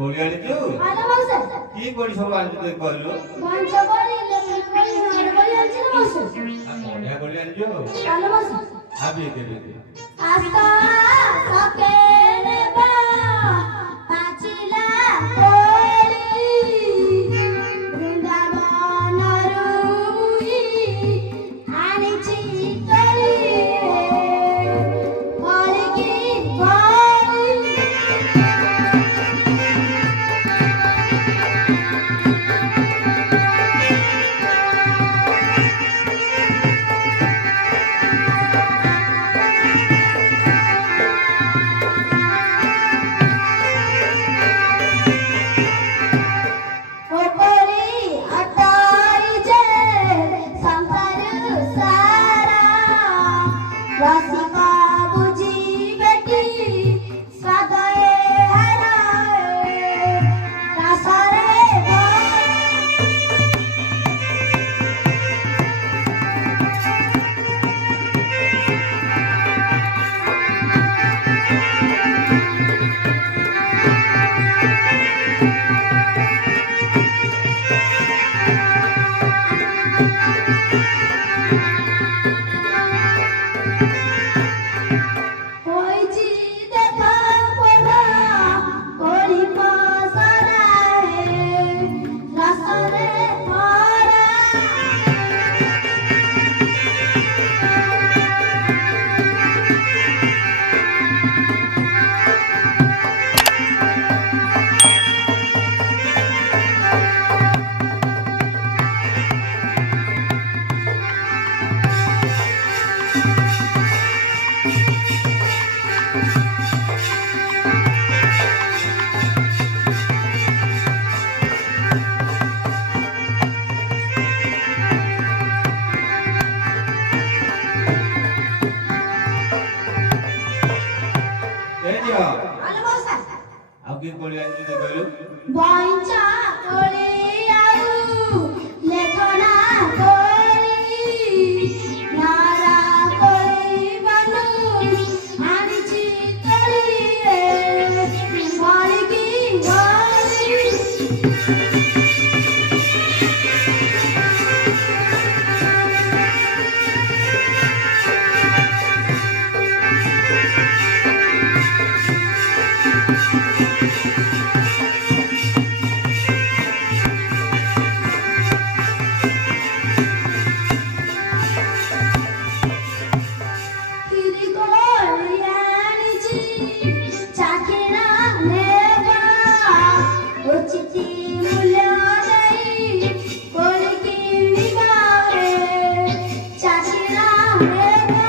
कोली आनिଛୁ आला मौसा की कोली सब आनिଛୁ तू कहलु पंच कोली लेकिन कोली नर कोली आनिछु ना मौसा कोलिया कोली आनिଛୁ आला मौसा आबी देबे आस्ता सकेने बा पाचिला कोली वृंदावन रुई आनिछि कोली कोली की कोली कोली अटाई जे संसार सारा रसिका बुझी बेटी सदाए हराए रसरे कोई जी देखा पड़ा कोली पासरा है रसरे भरा ए दियो आला मौसा अब की कोली आनिଛୁ तू कहलु बाइचा कोली आउ लेखना कोली नारा कोली बनू आनिछि कोली रे कोली की कोली किरी कोली आनिछि चाखिना नेबा उचिति मूल्य देई कोली किनिबा रे चाखिना नेबा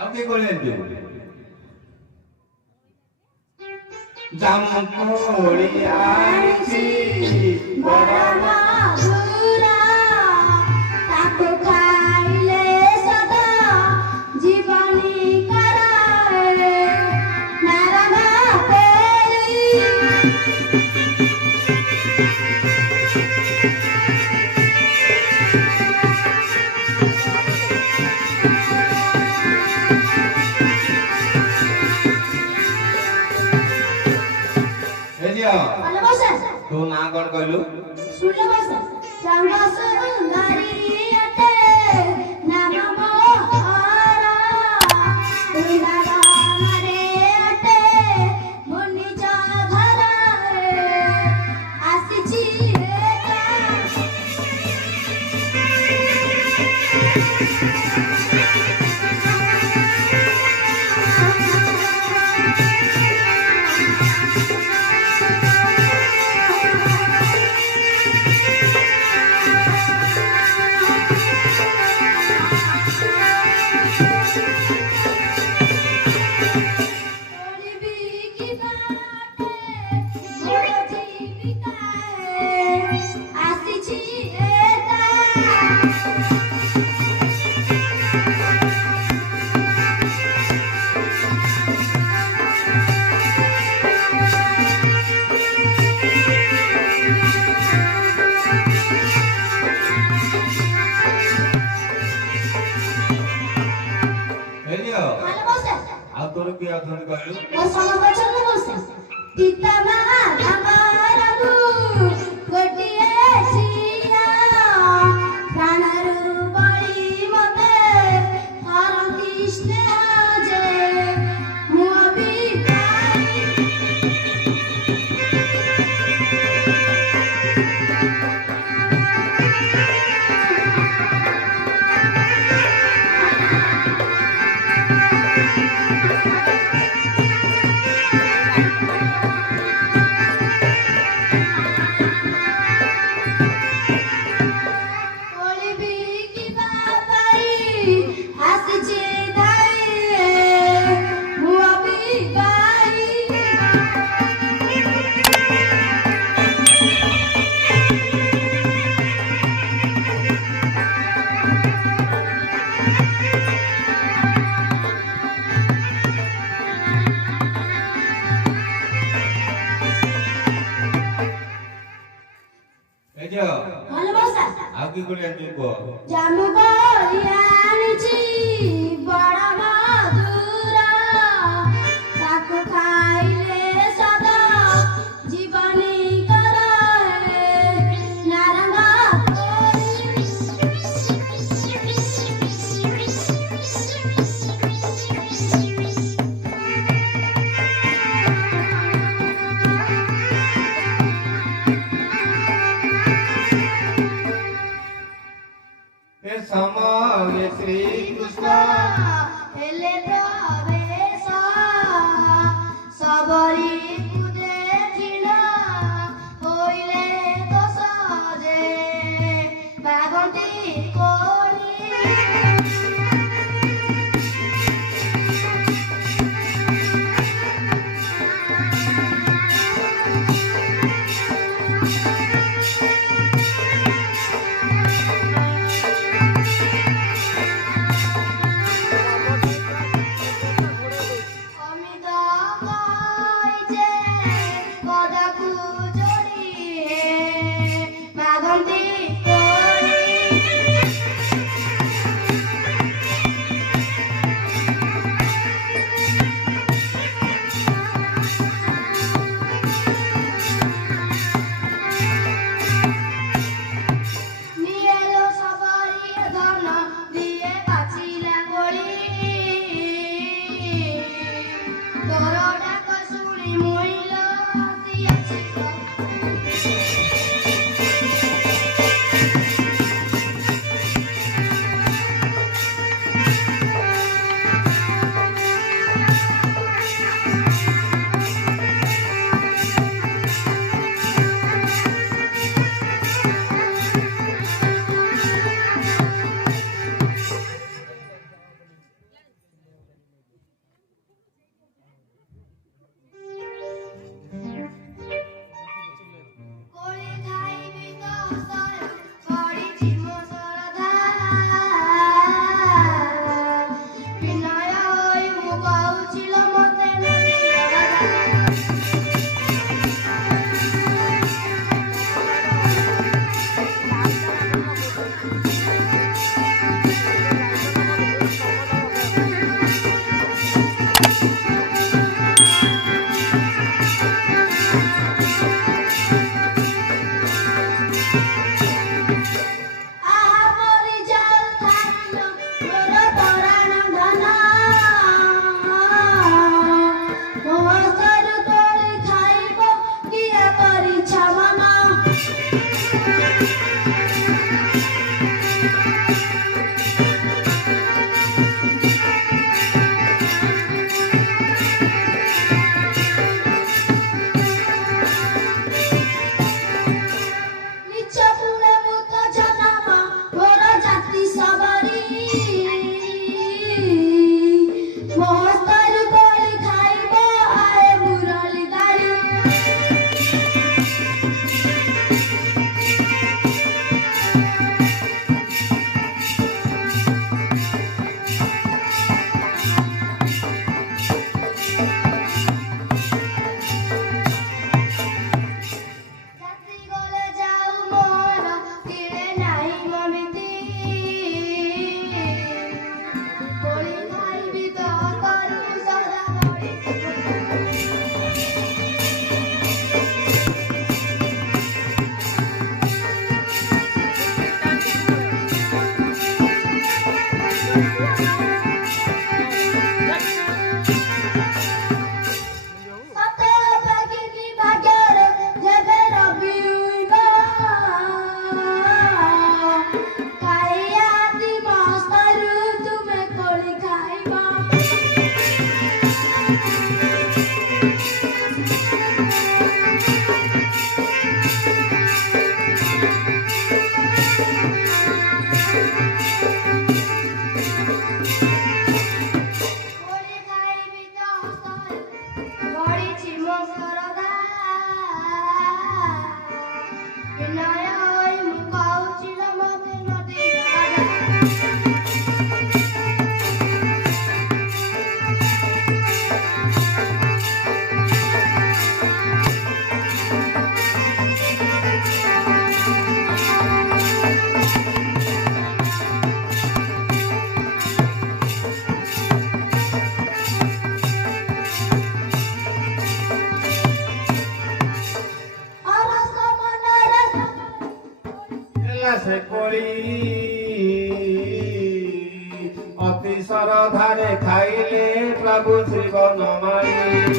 अब की कोली आनिଛୁ जाम कोली आनिছি बड़ा मधुरा ताको खाइले सदा जीवनी कराए नारायण कोली ए दियो आला मौसा तू ना कोन कहलु सुनले मौसा चंदा सुंदरी अटे नाम मोहरा वृंदावन रे अटे मुनि घरा रे आसिछि रे ଦର୍ଶନ କଲୁ? ଅସମ ଗଛକୁ ବସେ ପିତା ମା ଧାମରକୁ ଗୋଟିଏ ଝିଅ ପ୍ରାଣରୁ ବଳି ମତେ କରନ୍ତି ସ୍ନେହ ଯେ ମୁଁ ବିକାରୀ ଓଳିବି କିବା ପାଇ ଆସିଛି ଧାଇ ମୁଁ ବିକାରୀ ଏ ଝିଅ ଭଲ ବର୍ଷା ଆଉ କି କୋଳି ଆଣିଛୁ କୁହ? ଜାମୁ କୋଳି ଆଣିଛି ବଡ଼ ମଧୁର ତାକୁ ଖାଇଲେ ସଦା ଜୀବନୀ କରାଏ ନାରଙ୍ଗା ଏ ସମୟ ଶ୍ରୀକୃଷ୍ଣ ହେଲେ ପ୍ରବେଶ ସବରୀକୁ ଦେଖିଲ ହୋଇଲେ ଦୋଷ ଯେ ଭାଗନ୍ତି କୋଳି ଫୁଟିଲା ସେ କୋଳି ଅତି ଶ୍ରଦ୍ଧାରେ ଖାଇଲେ ପ୍ରଭୁ ଶ୍ରୀ ବନମାଳୀ